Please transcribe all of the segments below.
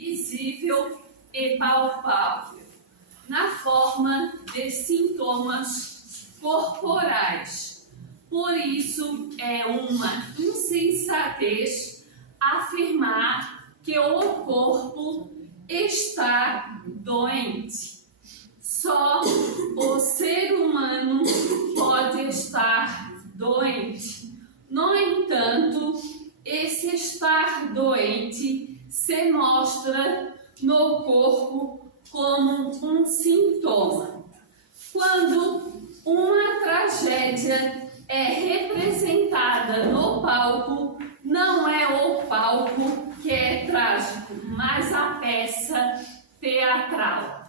visível e palpável, na forma de sintomas corporais. Por isso, é uma insensatez afirmar que o corpo está doente. Só o ser humano pode estar doente. No entanto, esse estar doente se mostra no corpo como um sintoma. Quando uma tragédia é representada no palco, não é o palco que é trágico, mas a peça teatral.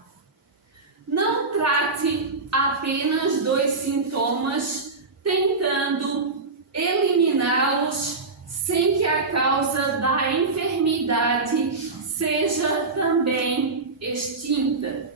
Não trate apenas dos sintomas, tentando eliminá-los sem que a causa da enfermidade seja também extinta.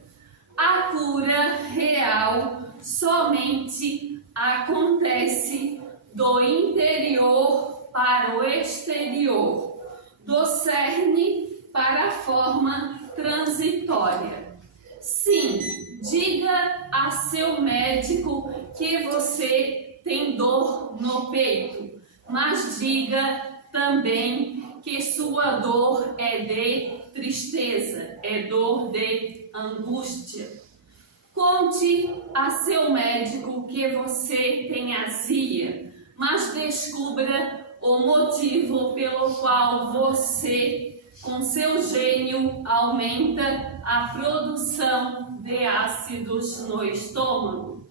A cura real somente acontece do interior para o exterior, do cerne para a forma transitória. Sim, diga a seu médico que você tem dor no peito, mas diga também que sua dor é de tristeza, é dor de angústia. Conte a seu médico que você tem azia, mas descubra o motivo pelo qual você, com seu gênio, aumenta a produção de ácidos no estômago.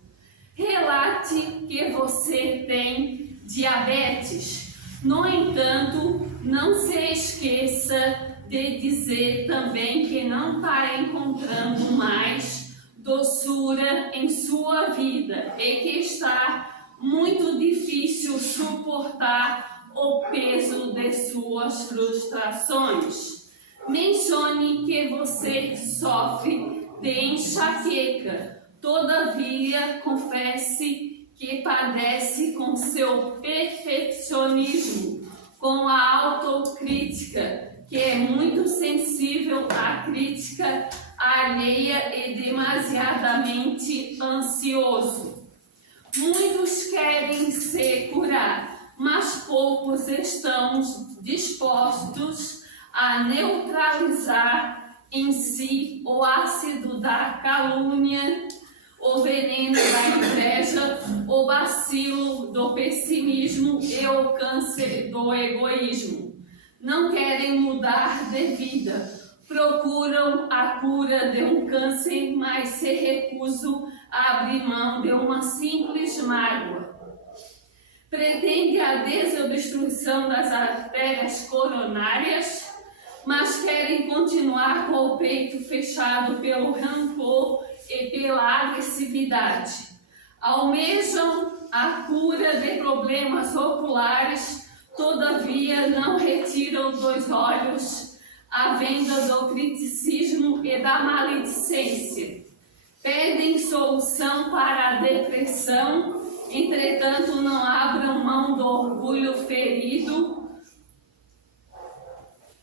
Relate que você tem diabetes. No entanto, não se esqueça de dizer também que não está encontrando mais doçura em sua vida e que está muito difícil suportar o peso de suas frustrações. Mencione que você sofre de enxaqueca, todavia confesse que padece com seu perfeccionismo, com a autocrítica, que é muito sensível à crítica alheia e demasiadamente ansioso. Muitos querem se curar, mas poucos estão dispostos a neutralizar em si o ácido da calúnia, o veneno da inveja, o bacilo do pessimismo e o câncer do egoísmo. Não querem mudar de vida, procuram a cura de um câncer, mas se recusam a abrir mão de uma simples mágoa. Pretende a desobstrução das artérias coronárias, mas querem continuar com o peito fechado pelo rancor e pela agressividade. Almejam a cura de problemas oculares, todavia não retiram dos olhos a venda do criticismo e da maledicência. Pedem solução para a depressão, entretanto não abram mão do orgulho ferido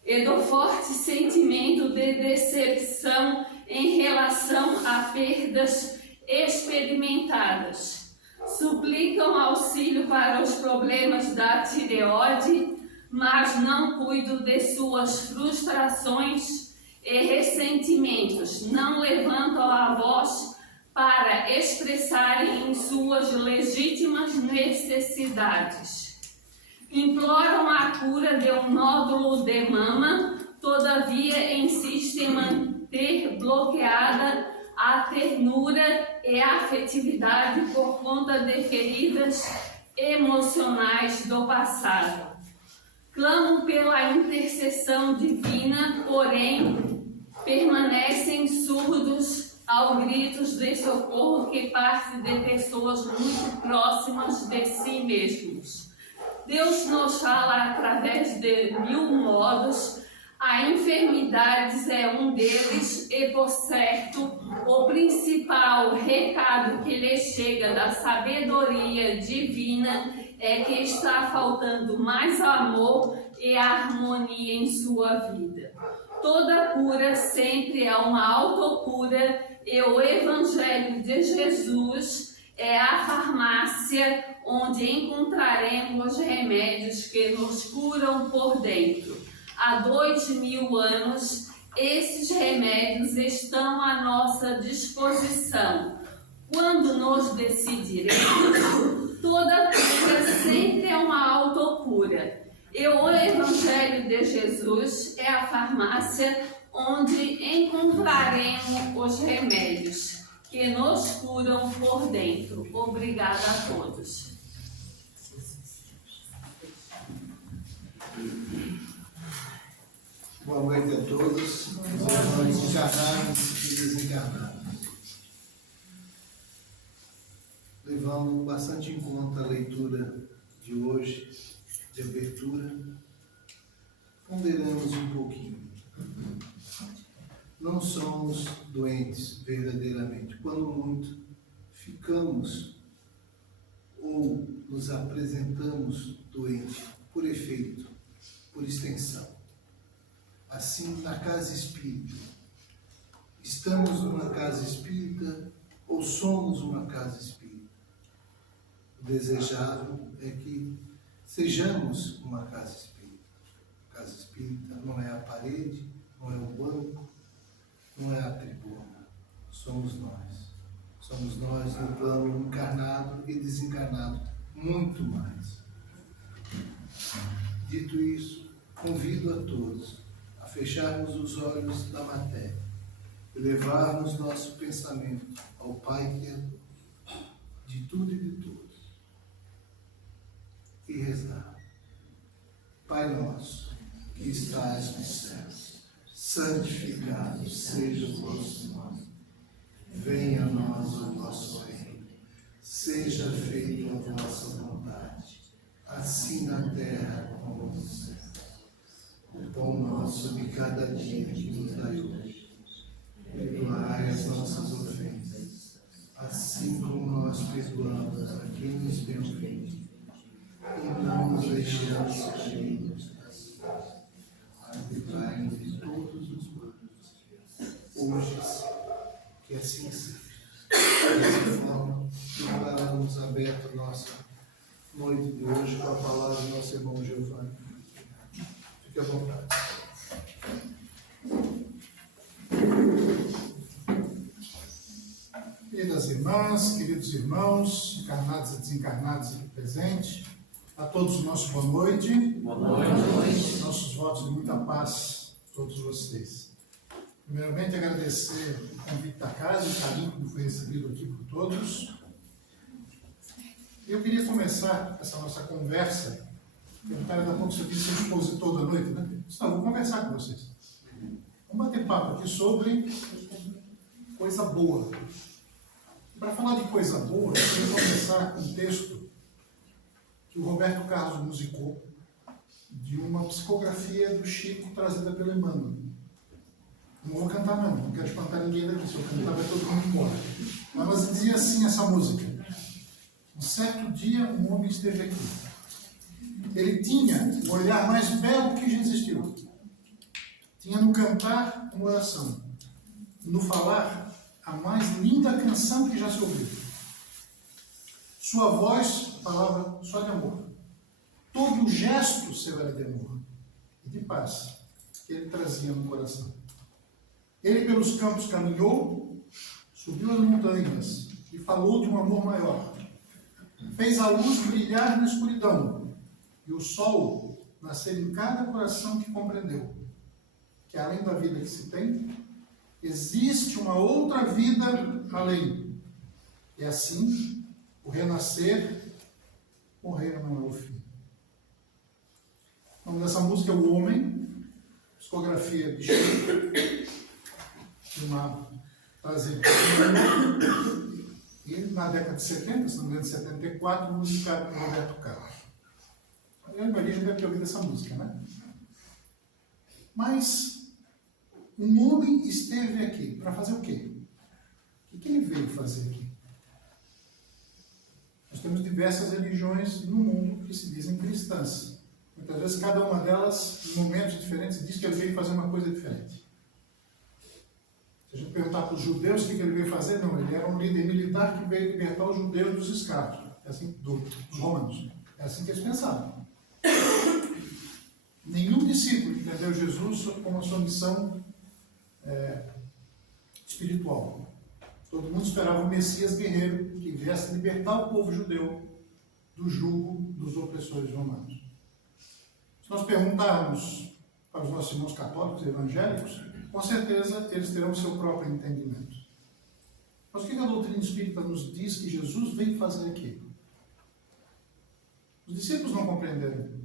e do forte sentimento de decepção em relação a perdas experimentadas. Suplicam auxílio para os problemas da tireoide, mas não cuidam de suas frustrações e ressentimentos. Não levantam a voz para expressarem suas legítimas necessidades. Imploram a cura de um nódulo de mama, todavia insistem em manter bloqueada a ternura e a afetividade por conta de feridas emocionais do passado. Clamam pela intercessão divina, porém permanecem surdos aos gritos de socorro que partem de pessoas muito próximas de si mesmos. Deus nos fala através de 1000 modos, a enfermidade é um deles e, por certo, o principal recado que lhe chega da sabedoria divina é que está faltando mais amor e harmonia em sua vida. Toda Toda cura sempre é uma autocura e o Evangelho de Jesus é a farmácia onde encontraremos remédios que nos curam por dentro. Há 2000 anos, esses remédios estão à nossa disposição. Quando nos decidiremos, toda cura sempre é uma autocura. E o Evangelho de Jesus é a farmácia onde encontraremos os remédios que nos curam por dentro. Obrigada a todos. Boa noite a todos, irmãos encarnados e desencarnados. Levando bastante em conta a leitura de hoje, de abertura, ponderamos um pouquinho. Não somos doentes verdadeiramente. Quando muito, ficamos ou nos apresentamos doentes por efeito, por extensão. Assim, na casa espírita, estamos numa casa espírita ou somos uma casa espírita? O desejável é que sejamos uma casa espírita. Casa espírita não é a parede, não é o banco, não é a tribuna. Somos nós. Somos nós no plano encarnado e desencarnado, muito mais. Dito isso, convido a todos a fecharmos os olhos da matéria e levarmos nosso pensamento ao Pai Criador de tudo e de todos e rezar. Pai nosso, que estás nos céus, santificado seja o vosso nome. Venha a nós o vosso reino. Seja feita a vossa vontade, assim na terra como no céu. O pão nosso de cada dia que nos dai hoje. Perdoai as nossas ofensas, assim como nós perdoamos a quem nos tem ofendido. E não nos deixemos cair, mas livrai-nos de todos os males. Hoje, que assim seja. Dessa forma, declaramos aberta a nossa noite de hoje com a palavra do nosso irmão Giovanni. Fique à vontade. Queridas irmãs, queridos irmãos, encarnados e desencarnados aqui presentes, a todos nosso boa noite. Boa noite. Nossos votos de muita paz a todos vocês. Primeiramente, agradecer o convite da casa, o carinho que foi recebido aqui por todos. Eu queria começar essa nossa conversa. Perguntaram da pouco se eu queria ser expositor da noite, né? Não, vou conversar com vocês. Vamos bater papo aqui sobre coisa boa. Para falar de coisa boa, eu queria começar com um texto que o Roberto Carlos musicou, de uma psicografia do Chico trazida pelo Emmanuel. Não vou cantar não quero espantar ninguém daqui, se eu cantar vai todo mundo embora. Mas dizia assim essa música: um certo dia um homem esteve aqui. Ele tinha o olhar mais belo que já existiu. Tinha no cantar uma oração, no falar a mais linda canção que já se ouviu. Sua voz falava só de amor. Todo o gesto seu era de amor e de paz que ele trazia no coração. Ele pelos campos caminhou, subiu as montanhas e falou de um amor maior. Fez a luz brilhar na escuridão e o sol nascer em cada coração que compreendeu que além da vida que se tem, existe uma outra vida além. E assim, o renascer, morrer não é o fim. O nome dessa música é O Homem, psicografia de Chico, de uma trajetória. E na década de 70, se não me engano, 74, musicado por Roberto Carlos. A grande maioria já deve ter ouvido essa música, né? Mas um homem esteve aqui para fazer o quê? O que ele veio fazer aqui? Nós temos diversas religiões no mundo que se dizem cristãs. Muitas vezes cada uma delas, em momentos diferentes, diz que ele veio fazer uma coisa diferente. Se a gente perguntar para os judeus o que ele veio fazer, não, ele era um líder militar que veio libertar os judeus dos escravos, assim, dos romanos. É assim que eles pensavam. Nenhum discípulo entendeu Jesus como a sua missão espiritual. Todo mundo esperava um Messias guerreiro que viesse libertar o povo judeu do jugo dos opressores romanos. Se nós perguntarmos para os nossos irmãos católicos e evangélicos, com certeza eles terão o seu próprio entendimento. Mas o que a doutrina espírita nos diz que Jesus veio fazer aqui? Os discípulos não compreenderam.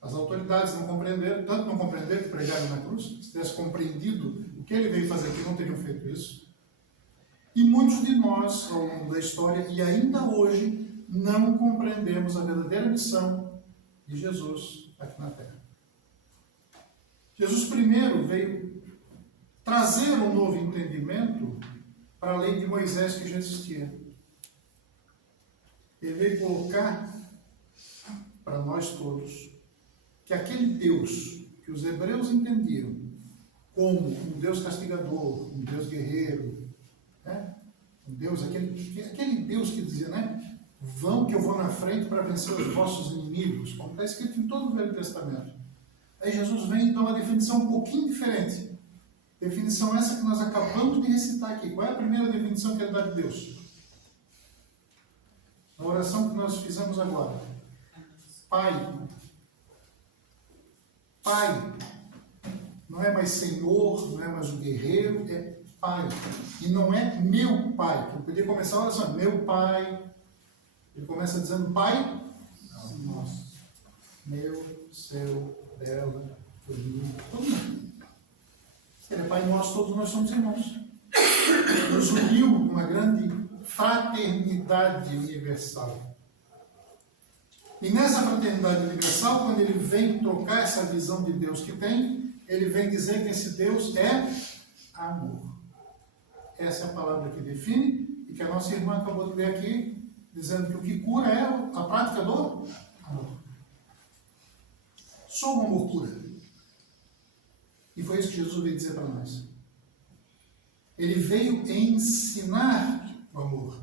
As autoridades não compreenderam, tanto não compreenderam que pregaram na cruz. Se tivesse compreendido o que ele veio fazer aqui, não teriam feito isso. E muitos de nós, ao longo da história, e ainda hoje, não compreendemos a verdadeira missão de Jesus aqui na Terra. Jesus primeiro veio trazer um novo entendimento para a lei de Moisés que já existia. Ele veio colocar para nós todos que aquele Deus que os hebreus entendiam como um Deus castigador, um Deus guerreiro, né? Um Deus, aquele Deus que dizia, né? Vão que eu vou na frente para vencer os vossos inimigos, como está escrito em todo o Velho Testamento. Aí Jesus vem e dá uma definição um pouquinho diferente. Definição essa que nós acabamos de recitar aqui. Qual é a primeira definição que ele dá de Deus? Na oração que nós fizemos agora. Pai. Pai. Não é mais Senhor, não é mais o guerreiro, é Pai. E não é meu Pai. Ele podia começar a oração, meu Pai. Ele começa dizendo Pai, nosso. Meu, seu, dela, todo mundo. Ele é Pai nosso, todos nós somos irmãos. Nos uniu numa grande fraternidade universal. E nessa fraternidade universal, quando ele vem trocar essa visão de Deus que tem, ele vem dizer que esse Deus é amor. Essa é a palavra que define e que a nossa irmã acabou de ler aqui, dizendo que o que cura é a prática do amor. Só o amor cura. E foi isso que Jesus veio dizer para nós. Ele veio ensinar o amor.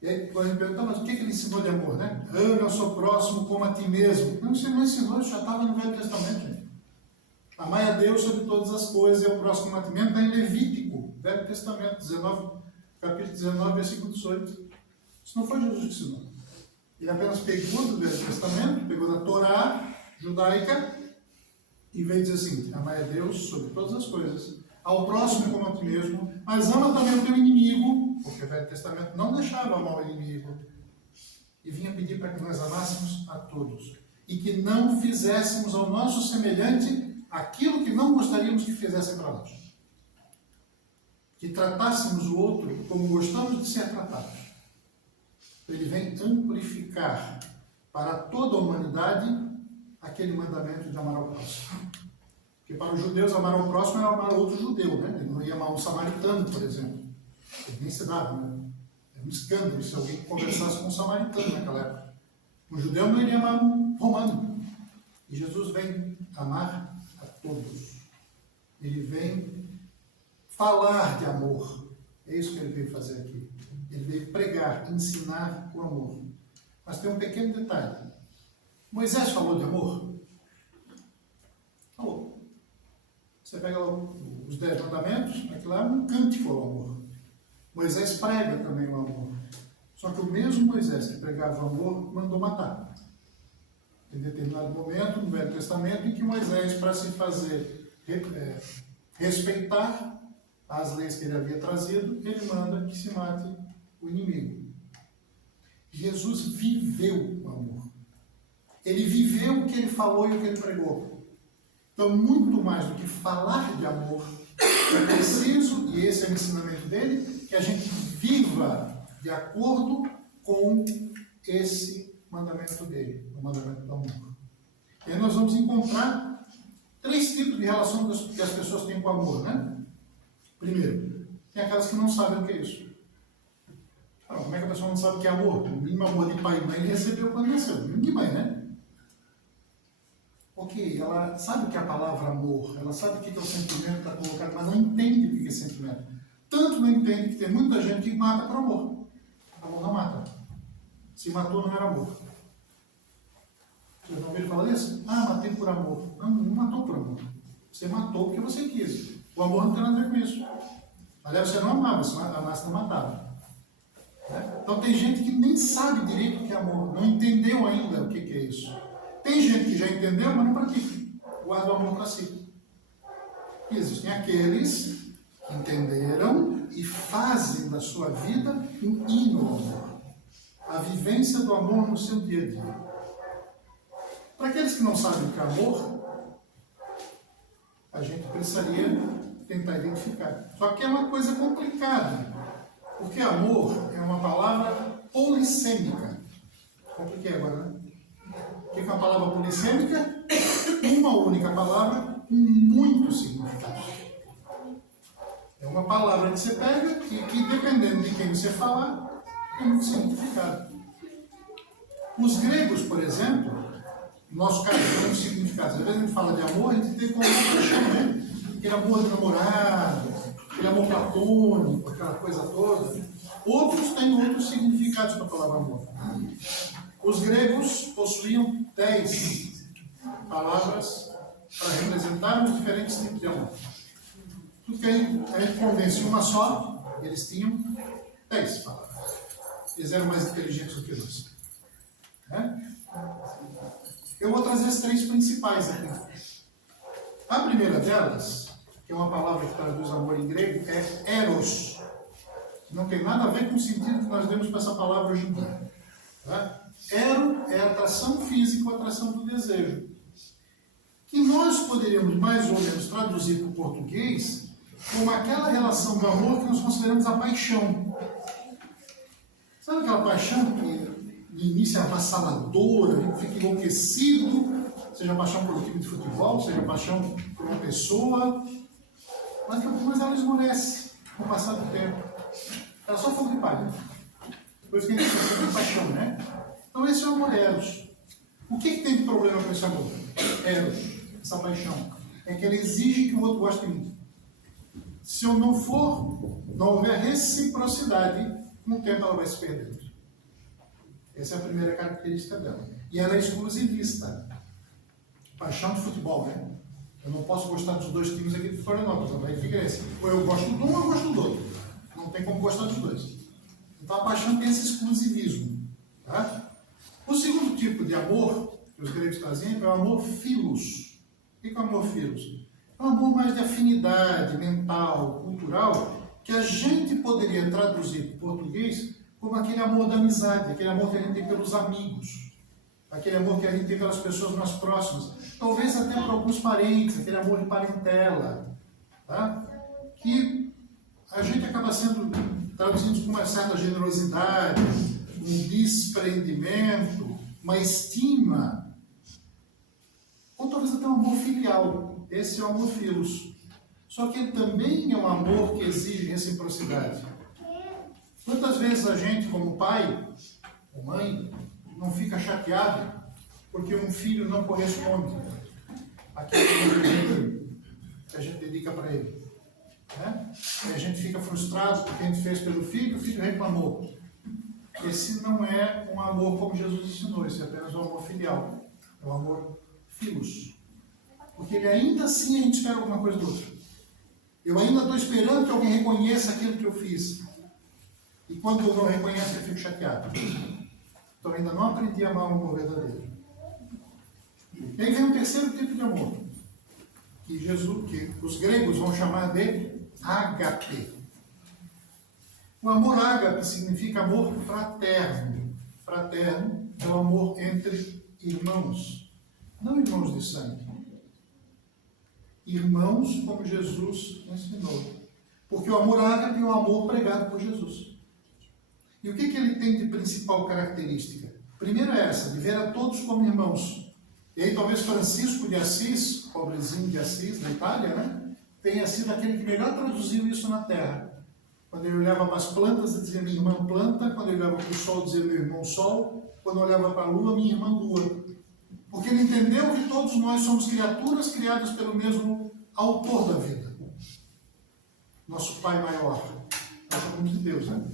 E aí, quando a gente pergunta, mas o que ele ensinou de amor, né? Ame ao seu próximo como a ti mesmo. Não, você não ensinou, isso já estava no Velho Testamento, gente. Amai a Deus sobre todas as coisas e ao próximo como a ti mesmo, está em Levítico, Velho Testamento, capítulo 19, versículo 18. Isso não foi Jesus que ensinou. Ele apenas pegou do Velho Testamento, pegou da Torá judaica e veio dizer assim: amai a Deus sobre todas as coisas, ao próximo como a ti mesmo, mas ama também o teu inimigo, porque o Velho Testamento não deixava amar o inimigo, e vinha pedir para que nós amássemos a todos, e que não fizéssemos ao nosso semelhante aquilo que não gostaríamos que fizessem para nós. Que tratássemos o outro como gostamos de ser tratados. Ele vem amplificar para toda a humanidade aquele mandamento de amar ao próximo. Porque para os judeus amar ao próximo era amar outro judeu, né? Ele não ia amar um samaritano, por exemplo. Ele nem se dava, né? Era um escândalo se alguém conversasse com um samaritano naquela época. Um judeu não iria amar um romano. E Jesus vem amar a todos. Ele vem falar de amor. É isso que ele veio fazer aqui. Ele veio pregar, ensinar o amor. Mas tem um pequeno detalhe. Moisés falou de amor? Falou. Você pega os 10 mandamentos, aquilo lá é um cântico ao amor. Moisés prega também o amor. Só que o mesmo Moisés que pregava o amor, mandou matar. Tem determinado momento no Velho Testamento em que Moisés, para se fazer respeitar as leis que ele havia trazido, ele manda que se mate o inimigo. Jesus viveu o amor. Ele viveu o que ele falou e o que ele pregou. Então, muito mais do que falar de amor, é preciso, e esse é o ensinamento dele, que a gente viva de acordo com esse mandamento dele, o mandamento do amor. E aí nós vamos encontrar 3 tipos de relação que as pessoas têm com o amor, né? Primeiro, tem aquelas que não sabem o que é isso. Como é que a pessoa não sabe o que é amor? O mínimo amor de pai e mãe ele recebeu quando nasceu. De mãe, né? ok, ela sabe o que é a palavra amor, ela sabe o que é o sentimento que está colocado, mas não entende o que é sentimento. Tanto não entende que tem muita gente que mata por amor. Amor não mata. Se matou, não era amor. Vocês não ouviram falar disso? Ah, matei por amor. Não, não matou por amor. Você matou porque você quis. O amor não tem nada a ver com isso. Aliás, você não amava, você amasse não matava. Então tem gente que nem sabe direito o que é amor, não entendeu ainda o que é isso. Tem gente que já entendeu, mas não pratica. Guarda o amor para si. E existem aqueles que entenderam e fazem da sua vida um hino ao amor. A vivência do amor no seu dia a dia. Para aqueles que não sabem o que é amor, a gente precisaria tentar identificar. Só que é uma coisa complicada, porque amor é uma palavra polissêmica. Compliquei agora, né? O que é uma palavra polissêmica? Uma única palavra com muitos significados. É uma palavra que você pega e que, dependendo de quem você falar, tem muito significado. Os gregos, por exemplo, no nosso caso, tem muitos significados. Às vezes a gente fala de amor, a gente tem como paixão, né? Aquele amor de namorado, aquele amor platônico, aquela coisa toda. Outros têm outros significados para a palavra amor. Os gregos possuíam 10 palavras para representar os diferentes tipos de amor. Tudo que a gente convence uma só, eles tinham 10 palavras. Eles eram mais inteligentes do que nós. Eu vou trazer as 3 principais aqui. A primeira delas, que é uma palavra que traduz amor em grego, é eros. Não tem nada a ver com o sentido que nós demos para essa palavra hoje em dia. Ero é atração física ou atração do desejo. Que nós poderíamos mais ou menos traduzir para o português como aquela relação do amor que nós consideramos a paixão. Sabe aquela paixão que de início é avassaladora, a gente fica enlouquecido, seja paixão por um time de futebol, seja paixão por uma pessoa, mas ela esmorece com o passar do tempo. Ela só fogo de palha. Depois que a gente tem paixão, né? Então esse é o amor eros. O que tem de problema com esse amor? Eros, essa paixão. É que ela exige que o outro goste de mim. Se eu não houver reciprocidade, com o tempo ela vai se perdendo. Essa é a primeira característica dela. E ela é exclusivista. Paixão de futebol, né? Eu não posso gostar dos 2 times aqui de Florianópolis, aí fica esse. Ou eu gosto de um ou eu gosto do outro. Não tem como gostar dos 2. Então a paixão tem esse exclusivismo. Tá? O segundo tipo de amor que os gregos traziam é o amor philos. O que é o amor philos? É um amor mais de afinidade mental, cultural, que a gente poderia traduzir para o português como aquele amor da amizade, aquele amor que a gente tem pelos amigos, aquele amor que a gente tem pelas pessoas mais próximas, talvez até para alguns parentes, aquele amor de parentela, tá? Que a gente acaba sendo traduzido com uma certa generosidade, um desprendimento, uma estima, ou talvez até um amor filial. Esse é o amor philos. Só que ele também é um amor que exige reciprocidade. Quantas vezes a gente, como pai ou mãe, não fica chateado porque um filho não corresponde àquilo que a gente dedica para ele? Né? E a gente fica frustrado porque a gente fez pelo filho e o filho reclamou. Esse não é um amor como Jesus ensinou, esse é apenas um amor filial. É um amor philos. Porque ele ainda assim a gente espera alguma coisa do outro. Eu ainda estou esperando que alguém reconheça aquilo que eu fiz. E quando eu não reconheço, eu fico chateado. Então ainda não aprendi a amar o amor verdadeiro. E aí vem o terceiro tipo de amor, que os gregos vão chamar de ágape. O amor ágape significa amor fraterno. Fraterno é o amor entre irmãos, não irmãos de sangue. Irmãos como Jesus ensinou. Porque o amor ágape é o amor pregado por Jesus. E o que ele tem de principal característica? Primeiro é essa, de ver a todos como irmãos. E aí talvez Francisco de Assis, pobrezinho de Assis, da Itália, né, tenha sido aquele que melhor traduziu isso na Terra. Quando ele olhava para as plantas, ele dizia minha irmã planta. Quando ele olhava para o sol, dizia meu irmão sol. Quando eu olhava para a lua, minha irmã lua. Porque ele entendeu que todos nós somos criaturas criadas pelo mesmo autor da vida. Nosso Pai maior. Nós chamamos de Deus, né?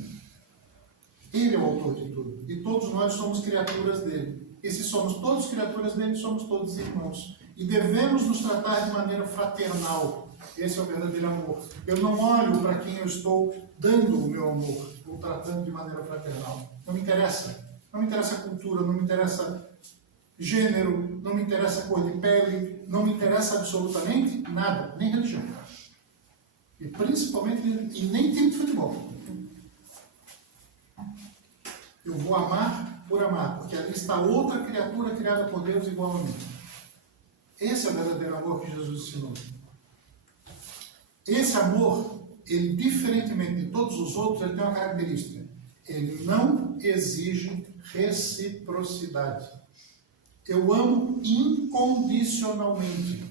Ele é o autor de tudo. E todos nós somos criaturas dele. E se somos todos criaturas dele, somos todos irmãos. E devemos nos tratar de maneira fraternal. Esse é o verdadeiro amor. Eu não olho para quem eu estou dando o meu amor, ou tratando de maneira fraternal. Não me interessa. Não me interessa a cultura, não me interessa gênero, não me interessa cor de pele, não me interessa absolutamente nada, nem religião. E principalmente, e nem time de futebol. Eu vou amar por amar, porque ali está outra criatura criada por Deus igual a mim. Esse é o verdadeiro amor que Jesus ensinou. Esse amor, ele, diferentemente de todos os outros, ele tem uma característica. Ele não exige reciprocidade. Eu amo incondicionalmente.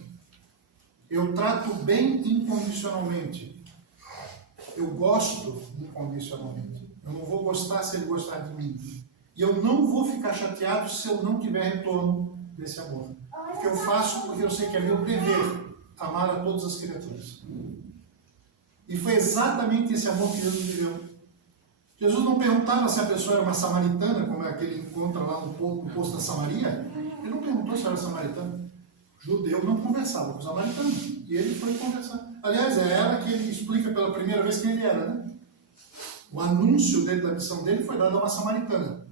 Eu trato bem incondicionalmente. Eu gosto incondicionalmente. Eu não vou gostar se ele gostar de mim. E eu não vou ficar chateado se eu não tiver retorno desse amor. Porque eu faço porque eu sei que é meu dever amar a todas as criaturas. E foi exatamente esse amor que Jesus viveu. Jesus não perguntava se a pessoa era uma samaritana, como é que ele encontra lá no poço da Samaria. Ele não perguntou se era samaritana. O judeu não conversava com os samaritanos. E ele foi conversar. Aliás, é ela que ele explica pela primeira vez quem ele era, né? O anúncio dentro da missão dele foi dado a uma samaritana.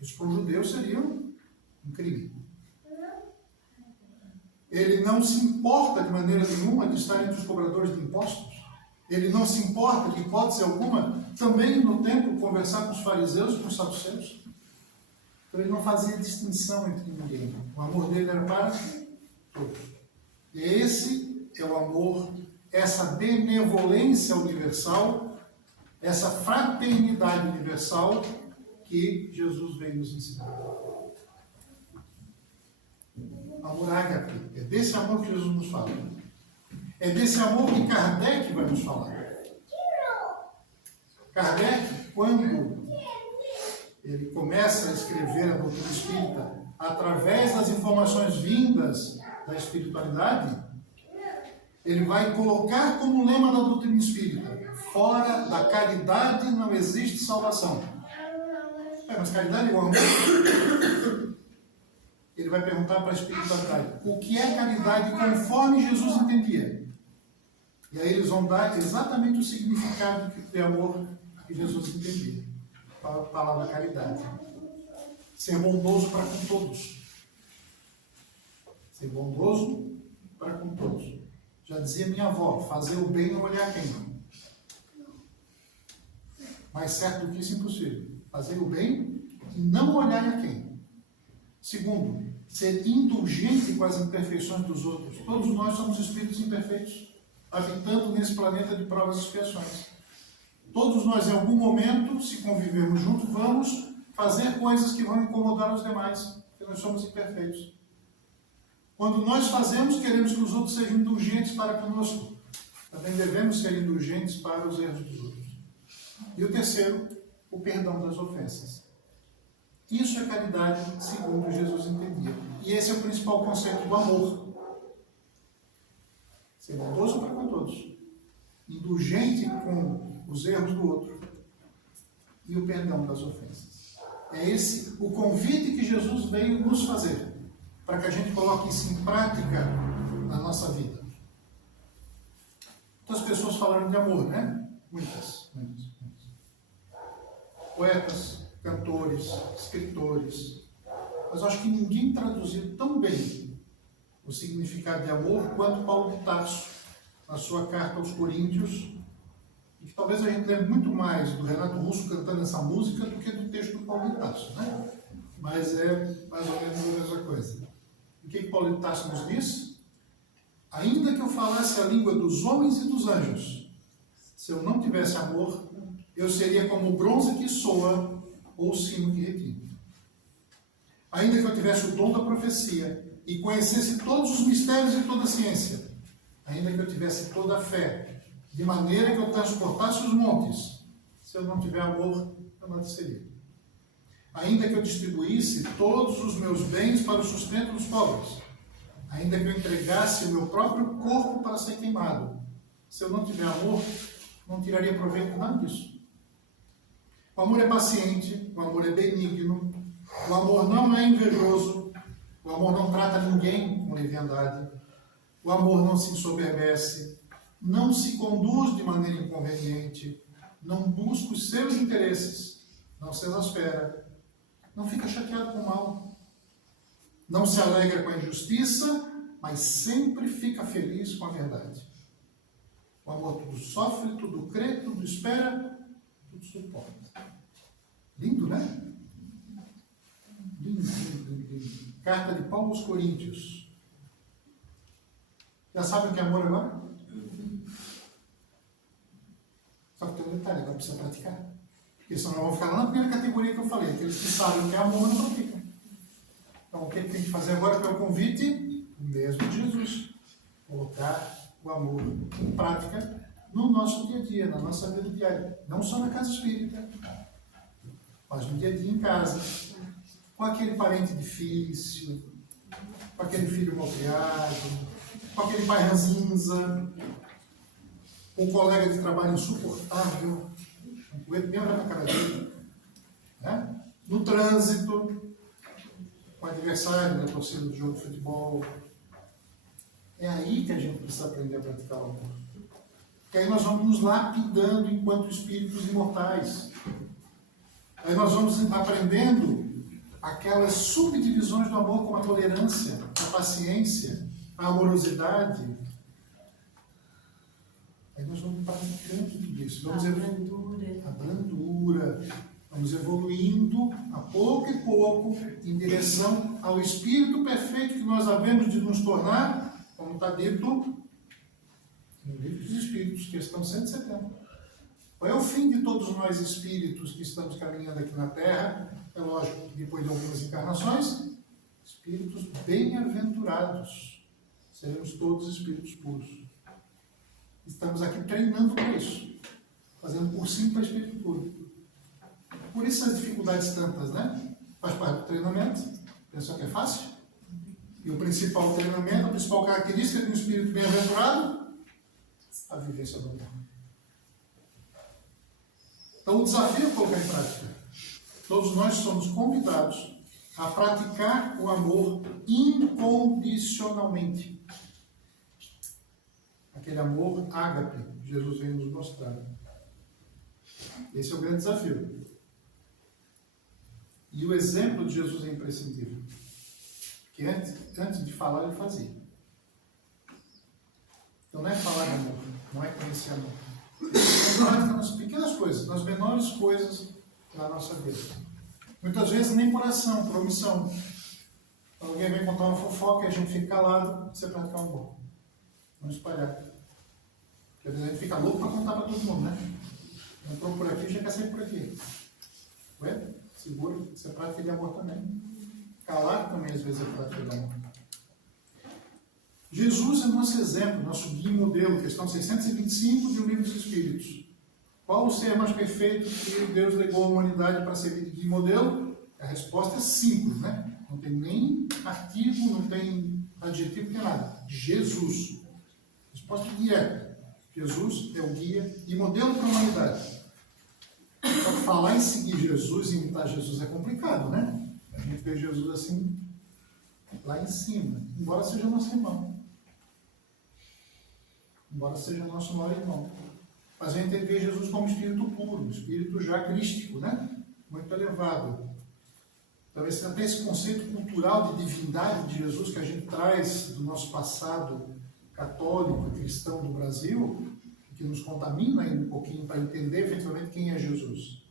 Isso para um judeu seria um crime. Ele não se importa de maneira nenhuma de estar entre os cobradores de impostos. Ele não se importa, de hipótese alguma, também no templo, conversar com os fariseus e com os saduceus. Então ele não fazia distinção entre ninguém. O amor dele era para todos. E esse é o amor, essa benevolência universal, essa fraternidade universal que Jesus veio nos ensinar. Amor ágape. É desse amor que Jesus nos fala. É desse amor que Kardec vai nos falar. Kardec, quando ele começa a escrever a doutrina espírita, através das informações vindas da espiritualidade, ele vai colocar como lema da doutrina espírita: fora da caridade não existe salvação. Mas caridade é igual a amor? Ele vai perguntar para a espiritualidade: o que é caridade conforme Jesus entendia? E aí eles vão dar exatamente o significado de amor que Jesus entendia. A palavra caridade. Ser bondoso para com todos. Ser bondoso para com todos. Já dizia minha avó: fazer o bem e não olhar quem. Mais certo do que isso, impossível. Fazer o bem e não olhar a quem. Segundo, ser indulgente com as imperfeições dos outros. Todos nós somos espíritos imperfeitos, habitando nesse planeta de provas e expiações. Todos nós, em algum momento, se convivermos juntos, vamos fazer coisas que vão incomodar os demais, porque nós somos imperfeitos. Quando nós fazemos, queremos que os outros sejam indulgentes para conosco. Também devemos ser indulgentes para os erros dos outros. E o terceiro, o perdão das ofensas. Isso é caridade, segundo Jesus entendia. E esse é o principal conceito do amor. Ser bondoso para com todos. Indulgente com os erros do outro. E o perdão das ofensas. É esse o convite que Jesus veio nos fazer, para que a gente coloque isso em prática na nossa vida. Muitas pessoas falaram de amor, né? Muitas. Poetas, cantores, escritores. Mas eu acho que ninguém traduziu tão bem o significado de amor quanto Paulo de Tarso, na sua carta aos Coríntios, e que talvez a gente lembre muito mais do Renato Russo cantando essa música do que do texto do Paulo de Tarso, né? Mas é mais ou menos a mesma coisa. O que Paulo de Tarso nos diz? Ainda que eu falasse a língua dos homens e dos anjos, se eu não tivesse amor, eu seria como o bronze que soa ou o sino que retine. Ainda que eu tivesse o dom da profecia e conhecesse todos os mistérios e toda a ciência, ainda que eu tivesse toda a fé, de maneira que eu transportasse os montes, se eu não tiver amor, eu não seria. ainda que eu distribuísse todos os meus bens para o sustento dos pobres, ainda que eu entregasse o meu próprio corpo para ser queimado, se eu não tiver amor, não tiraria proveito de nada disso. O amor é paciente, o amor é benigno, o amor não é invejoso, o amor não trata ninguém com leviandade, o amor não se ensoberbece, não se conduz de maneira inconveniente, não busca os seus interesses, não se exaspera, não fica chateado com o mal, não se alegra com a injustiça, mas sempre fica feliz com a verdade. O amor tudo sofre, tudo crê, tudo espera, tudo suporta. Lindo, né? Lindo, lindo, lindo. Carta de Paulo aos Coríntios. Já sabem o que é amor agora? Só que tem um detalhe, agora precisa praticar. Porque senão eu vou ficar lá na primeira categoria que eu falei, aqueles que sabem o que é amor não praticam. Então o que tem que fazer agora é o convite mesmo de Jesus. Colocar o amor em prática no nosso dia a dia, na nossa vida diária. Não só na casa espírita, mas no dia a dia em casa. Com aquele parente difícil, com aquele filho malcriado, com aquele pai ranzinza, com um colega de trabalho insuportável, com ele bem olhar na cara dele, né? No trânsito, com o adversário da torcida do jogo de futebol. É aí que a gente precisa aprender a praticar o amor. Porque aí nós vamos nos lapidando enquanto espíritos imortais. Aí nós vamos aprendendo aquelas subdivisões do amor, como a tolerância, a paciência, a amorosidade. Aí nós vamos praticando tudo isso. A brandura. Vamos evoluindo a pouco e pouco em direção ao espírito perfeito que nós havemos de nos tornar, como está dito no Livro dos Espíritos, questão 170. Qual é o fim de todos nós espíritos que estamos caminhando aqui na Terra? É lógico que depois de algumas encarnações, espíritos bem-aventurados. Seremos todos espíritos puros. Estamos aqui treinando para isso, fazendo cursinho para espírito puro. Por isso as dificuldades tantas, né? Faz parte do treinamento. Pensou que é fácil? E o principal treinamento, a principal característica de um espírito bem-aventurado, a vivência do amor. Então o desafio é colocar em prática. Todos nós somos convidados a praticar o amor incondicionalmente. Aquele amor ágape, que Jesus veio nos mostrar. Esse é o grande desafio. E o exemplo de Jesus é imprescindível. Porque antes de falar, ele fazia. Então não é falar de amor, não é conhecer amor. É nas pequenas coisas, nas menores coisas da nossa vida. Muitas vezes nem por ação, por omissão. Alguém vem contar uma fofoca e a gente fica calado, você praticar um amor. Não espalhar. Porque às vezes a gente fica louco para contar para todo mundo, né? Entrou por aqui, já quer sair por aqui. Ué? Segura, você prática de amor também. Calar também às vezes é prática de amor. Jesus é nosso exemplo, nosso guia e modelo, questão 625 de O Livro dos Espíritos. Qual o ser mais perfeito que Deus legou à humanidade para servir de guia e modelo? A resposta é simples, né? Não tem nem artigo, não tem adjetivo, não tem nada. Jesus. Resposta direta. Jesus é o guia e modelo para a humanidade. Só que falar em seguir Jesus, imitar Jesus é complicado, né? A gente vê Jesus assim, lá em cima, embora seja nosso irmão. Embora seja nosso maior irmão. Mas a gente vê Jesus como espírito puro, espírito já crístico, né? Muito elevado. Talvez até esse conceito cultural de divindade de Jesus que a gente traz do nosso passado católico, cristão do Brasil, que nos contamina aí um pouquinho para entender efetivamente quem é Jesus.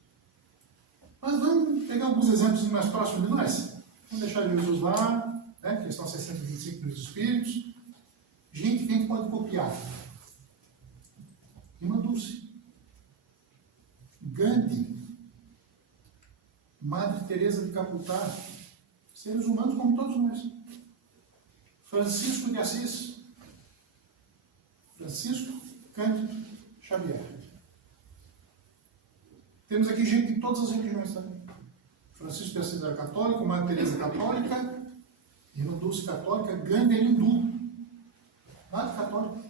Mas vamos pegar alguns exemplos mais próximos de nós. Vamos deixar Jesus lá, né? Questão 625 dos Espíritos. Gente que a gente pode copiar. Irmã Dulce, Gandhi, Madre Teresa de Calcutá, seres humanos como todos nós. Francisco de Assis, Francisco Cândido Xavier. Temos aqui gente de todas as religiões também. Francisco de Assis era católico, Madre Teresa católica, Irmã Dulce católica, Gandhi é hindu. Nada católico.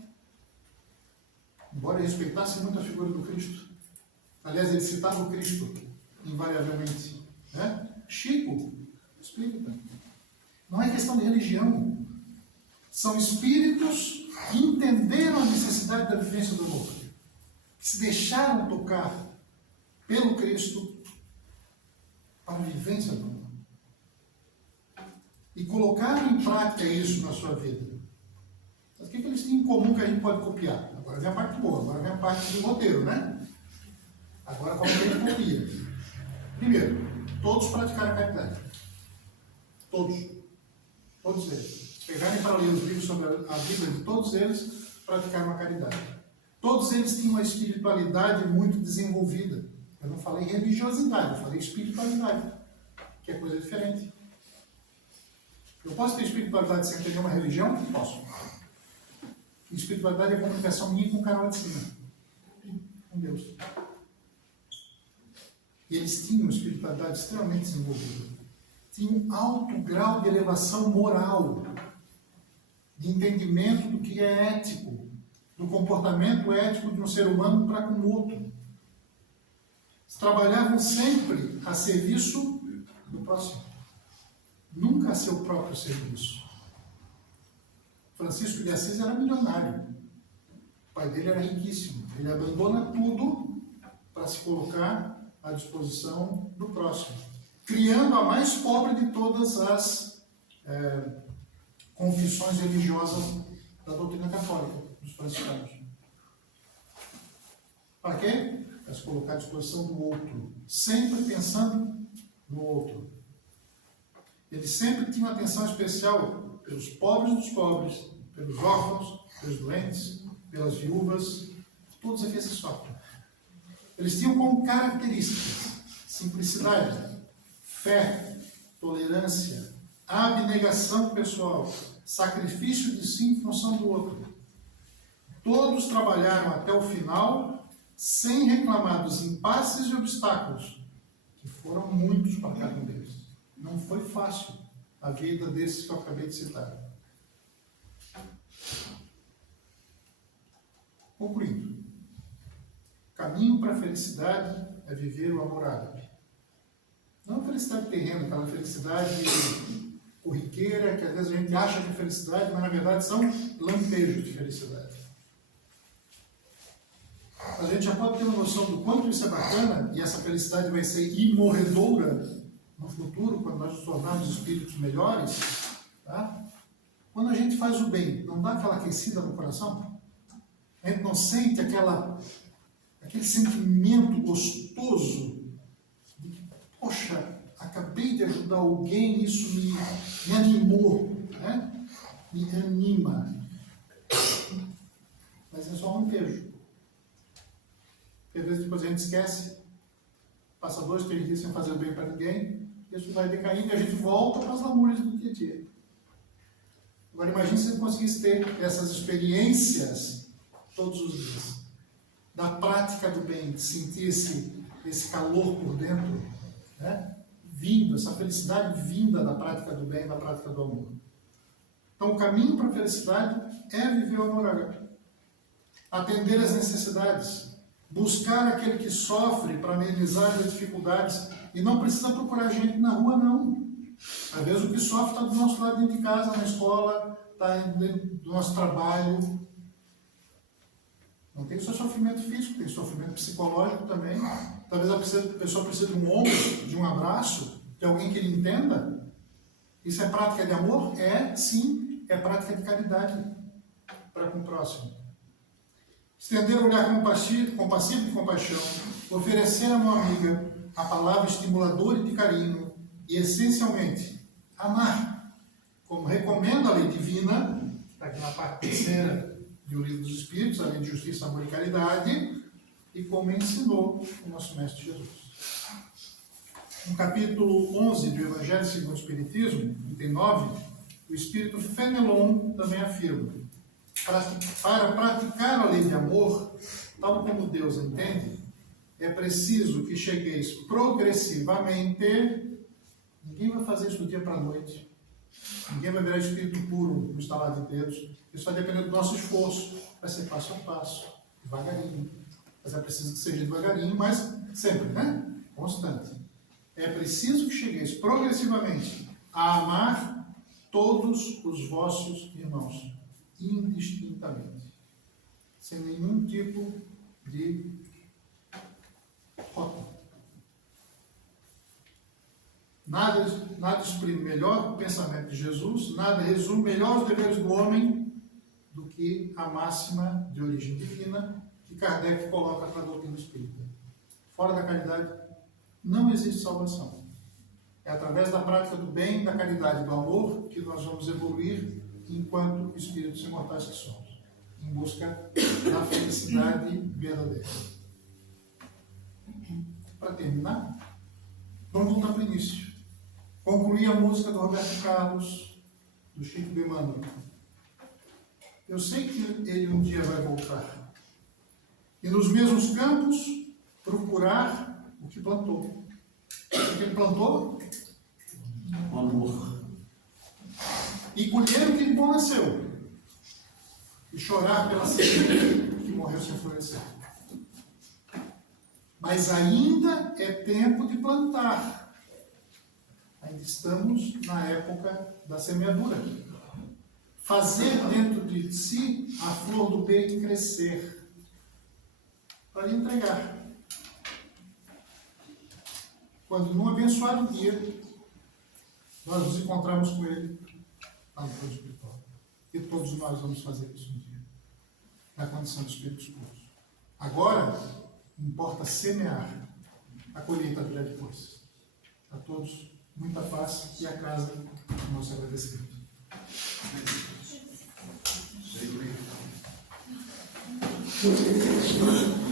Embora ele respeitasse muito a figura do Cristo. Aliás, ele citava o Cristo invariavelmente. Né? Chico, espírita. Não é questão de religião. São espíritos que entenderam a necessidade da vivência do amor, que se deixaram tocar pelo Cristo para a vivência do amor. E colocaram em prática isso na sua vida. Mas o que eles têm em comum que a gente pode copiar? Agora vem a parte boa, agora vem a parte do roteiro, né? Agora como a gente copia? Primeiro, todos praticaram a caridade. Todos. Todos eles. Pegarem para ler os livros sobre a Bíblia de todos eles, praticaram a caridade. Todos eles tinham uma espiritualidade muito desenvolvida. Eu não falei religiosidade, eu falei espiritualidade, que é coisa diferente. Eu posso ter espiritualidade sem ter nenhuma religião? Posso. Espiritualidade é a comunicação minha com o canal de cima, com Deus. E eles tinham espiritualidade extremamente desenvolvida. Tinham um alto grau de elevação moral, de entendimento do que é ético, do comportamento ético de um ser humano para com o outro. Eles trabalhavam sempre a serviço do próximo, nunca a seu próprio serviço. Francisco de Assis era milionário, o pai dele era riquíssimo, ele abandona tudo para se colocar à disposição do próximo, criando a mais pobre de todas as confissões religiosas da doutrina católica, dos franciscanos. Para quê? Para se colocar à disposição do outro, sempre pensando no outro. Ele sempre tinha uma atenção especial pelos pobres dos pobres, pelos órfãos, pelos doentes, pelas viúvas, todos aqueles que sofrem. Eles tinham como características simplicidade, fé, tolerância, abnegação pessoal, sacrifício de si em função do outro. Todos trabalharam até o final sem reclamar dos impasses e obstáculos, que foram muitos para cada um deles. Não foi fácil a vida desses que eu acabei de citar. Concluindo, caminho para a felicidade é viver o amor ágape. Não a felicidade terrena, aquela felicidade corriqueira, que às vezes a gente acha que é felicidade, mas na verdade são lampejos de felicidade. A gente já pode ter uma noção do quanto isso é bacana, e essa felicidade vai ser imorredoura no futuro, quando nós nos tornarmos espíritos melhores, tá? Quando a gente faz o bem, não dá aquela aquecida no coração? A gente não sente aquele sentimento gostoso de que, poxa, acabei de ajudar alguém, isso me animou, né? Me anima. Mas é só um queijo. Porque às vezes depois a gente esquece, passa 2, 3 dias sem fazer o bem para ninguém, isso vai decaindo e a gente volta para as lamúrias do dia a dia. Agora imagine se você conseguisse ter essas experiências todos os dias, da prática do bem, de sentir esse calor por dentro, né? Vindo, essa felicidade vinda da prática do bem, da prática do amor. Então o caminho para a felicidade é viver o amor ágape, atender às necessidades, buscar aquele que sofre para amenizar as dificuldades, e não precisa procurar gente na rua, não. Às vezes o que sofre está do nosso lado dentro de casa, na escola, está dentro do nosso trabalho. Não tem só sofrimento físico, tem sofrimento psicológico também. Talvez a pessoa precise de um ombro, de um abraço, de alguém que lhe entenda. Isso é prática de amor? É, sim, é prática de caridade para com o próximo. Estender o olhar compassivo de compaixão, oferecer à mão amiga a palavra estimuladora e de carinho, e essencialmente, amar, como recomenda a lei divina, que está aqui na parte terceira do Livro dos Espíritos, a lei de justiça, amor e caridade, e como ensinou o nosso Mestre Jesus. No capítulo 11 do Evangelho segundo o Espiritismo, item 9, o Espírito Fenelon também afirma: para praticar a lei de amor, tal como Deus entende, é preciso que chegueis progressivamente Ninguém vai fazer isso do dia para a noite. Ninguém vai virar espírito puro no estalar de dedos. Isso vai depender do nosso esforço. Vai ser passo a passo, devagarinho. Mas é preciso que seja devagarinho, mas sempre, né? Constante. É preciso que chegueis progressivamente a amar todos os vossos irmãos, indistintamente, sem nenhum tipo de rota. Nada exprime melhor o pensamento de Jesus, nada resume melhor os deveres do homem do que a máxima de origem divina que Kardec coloca para a doutrina espírita. Fora da caridade não existe salvação. É através da prática do bem, da caridade e do amor que nós vamos evoluir enquanto espíritos imortais que somos, em busca da felicidade verdadeira. Para terminar, vamos voltar para o início. Concluí a música do Roberto Carlos, do Chico Bemano. Eu sei que ele um dia vai voltar. E nos mesmos campos, procurar o que plantou. O que ele plantou? O amor. E colher o que bom nasceu. E chorar pela semente que morreu sem florescer. Mas ainda é tempo de plantar. Ainda estamos na época da semeadura. Fazer dentro de si a flor do bem crescer. Para lhe entregar. Quando num abençoado dia, nós nos encontramos com ele lá no plano espiritual. E todos nós vamos fazer isso um dia. Na condição de espíritos puros. Agora, importa semear. A colheita virá depois. A todos, muita paz e a casa do nosso agradecimento. Sim.